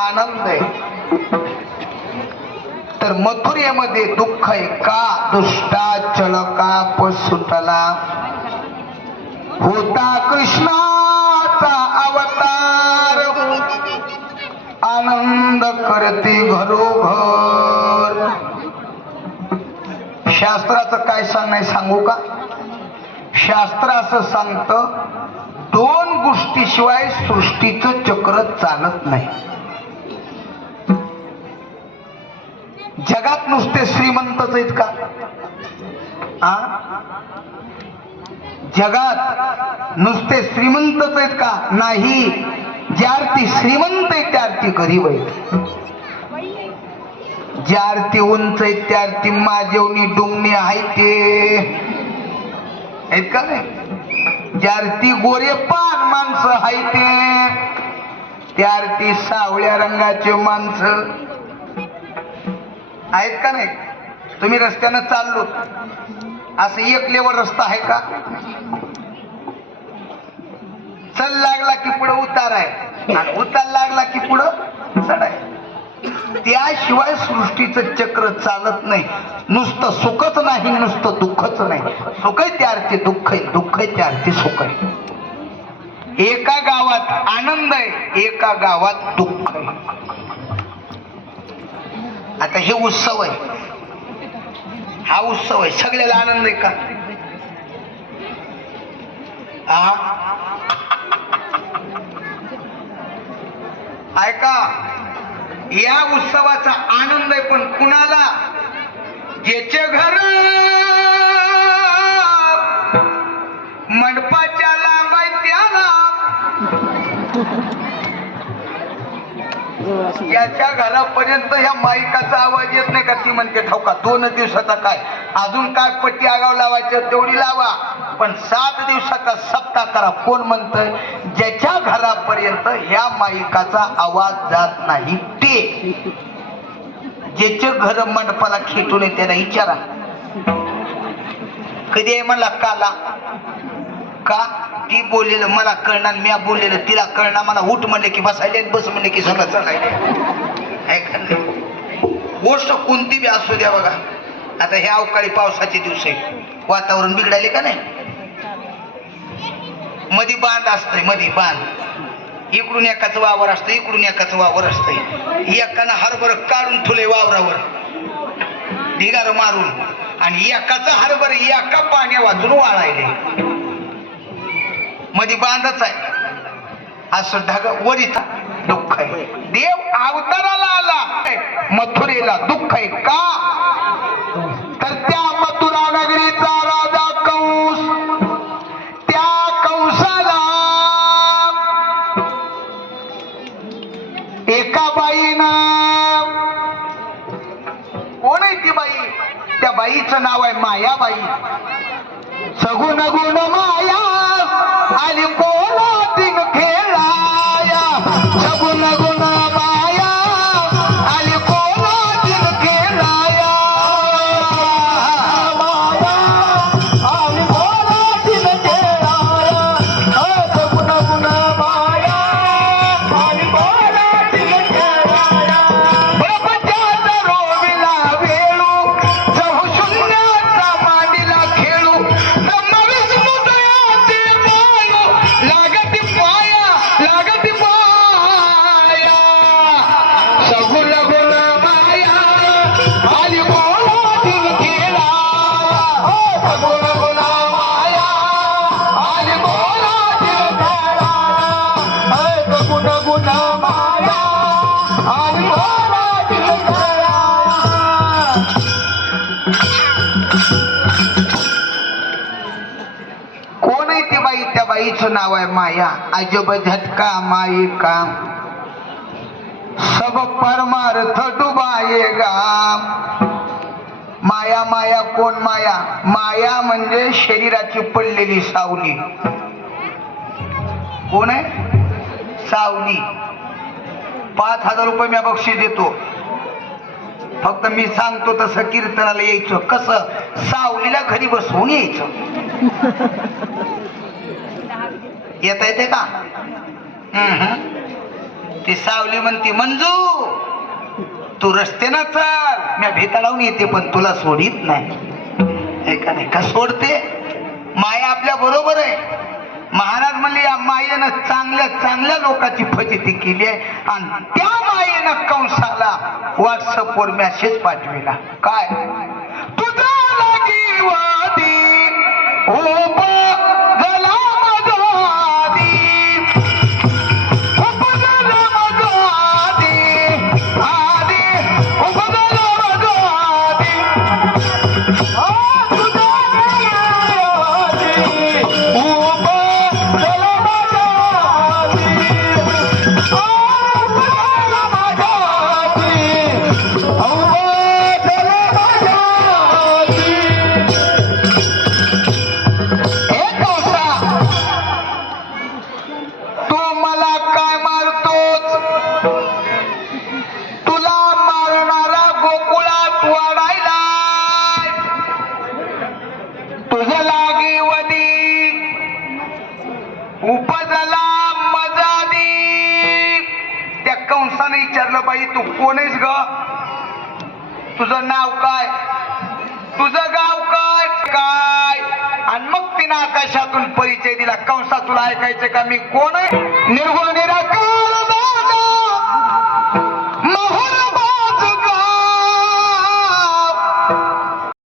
आनंद आहे तर मथुरेमध्ये दुःख आहे का? दुष्टा चळका सुटला होता कृष्णाचा अवतार आनंद करते घरोघर. शास्त्राचं काय सांगणं सांगू का? शास्त्र असं सांगतं दोन गोष्टीशिवाय सृष्टीचं चक्र चालत नाही. जगात नुसते श्रीमंतच आहेत का? जगात नुसते श्रीमंतच आहेत का? नाही. ज्या अर्थी श्रीमंत आहे त्या अर्थी गरीब आहेत. ज्या अर्थी उंच आहेत त्या अर्थी माझेवणी डुंगणी आहे ते आहेत का नाही? ज्या अर्थी गोरे पान माणसं आहे ते त्या अर्थी सावळ्या रंगाचे माणसं आहेत का नाही? तुम्ही रस्त्यानं चाललो असं एक लेवल रस्ता आहे का? चल लागला की पुढे उतार आहे आणि उतार लागला की पुढं चढ आहे. त्याशिवाय सृष्टीचं चक्र चालत नाही. नुसतं सुखच नाही, नुसतं दुःखच नाही. सुख आहे त्या अर्थी दुःख आहे, दुःख आहे त्या अर्थी सुख आहे. एका गावात आनंद आहे, एका गावात दुःख आहे. आता हे उत्सव आहे, हा उत्सव आहे, सगळ्याला आनंद आहे का? ऐका, या उत्सवाचा आनंद आहे पण कुणाला? ज्याचे घर मंडपाच्या लांब आहे त्याला. याच्या घरापर्यंत ह्या माईकाचा आवाज येत नाही का? ती म्हणते ठाऊका 2 दिवसाचा काय अजून काय पट्टी आगाव लावायचं तेवढी लावा पण 7 दिवसाचा सप्ताह करा. कोण म्हणतंय? ज्याच्या घरापर्यंत ह्या माईकाचा आवाज जात नाही ते. ज्याचे घर मंडपाला खेटून आहे त्याला विचारा कधी आहे म्हणला काला का? ती बोललेलं मला कळणार, मी बोललेलं तिला कळणार. मला उठ म्हणले की बसायले, बस म्हणले की सगळं चालायले. गोष्ट कोणती बी असू द्या बघा. आता हे अवकाळी पावसाचे दिवस आहे, वातावरण बिघडायले का नाही? मधी बांध असतंय, मधी बांध. इकडून एकाचं वावर असतं, इकडून एकाचं वावर असतंय. एकानं हरभर काढून ठेवले वावरावर ढिगार मारून आणि एकाचं हरभर एका पाण्या वाचून वाळायले. मध्ये बांधच आहे असं ढग वरीत दुःख आहे. देव अवताराला आला मथुरेला दुःख आहे का? तर त्या मथुरा नगरीचा राजा कंस, त्या कंसाला एका बाईनं, कोण आहे ती बाई? त्या बाई बाईचं नाव आहे मायाबाई. सगुण गुण माया आली कोलाटीन खेळाया. सगुण गुण माया आली कोलाटीन खेळाया. माया आली कोलाटीन खेळाया. सगुण गुण माया आली कोलाटीन खेळाया. प्रपंचाचा रोविला वेळू जहू शून्याचा मांडीला खेळू. लागती पाया सगुण गुण माया आली कोलाटीन खेळाया. सगुण गुण माया आली कोलाटीन खेळाया. सगुण गुण माया आली कोलाटीन खेळाया. कोण आहे ती बाई? त्या बाईचं नाव आहे माया. अजब झटका माई काम सब परमार्थ डुबायेगा. माया माया कोण माया? माया म्हणजे शरीराची पडलेली सावली. कोण आहे? सावली. 5,000 रुपये मी बक्षीस देतो, फक्त मी सांगतो तसं कीर्तनाला यायचं. कसं? सावलीला घरी बसवून यायचं. येता येते का? ती सावली म्हणती मंजू तू रस्त्यानं चाल, मी भीता लावून येते पण तुला सोडित नाही. का नाही का सोडते? माया आपल्या बरोबर आहे. महाराज म्हणले या मायेनं चांगल्या चांगल्या लोकांची फजिती केली आहे आणि त्या मायेनं कंसाला व्हॉट्सअपवर मेसेज पाठविला. काय? तुझा लागी वादी उपजला मजादी. त्या कंसाने विचारलं बाई तू कोण आहेस ग? तुझं नाव काय? तुझं गाव काय? काय? आणि मग तिनं आकाशातून परिचय दिला. कंसा तुला ऐकायचं का मी कोण आहे? निर्गुण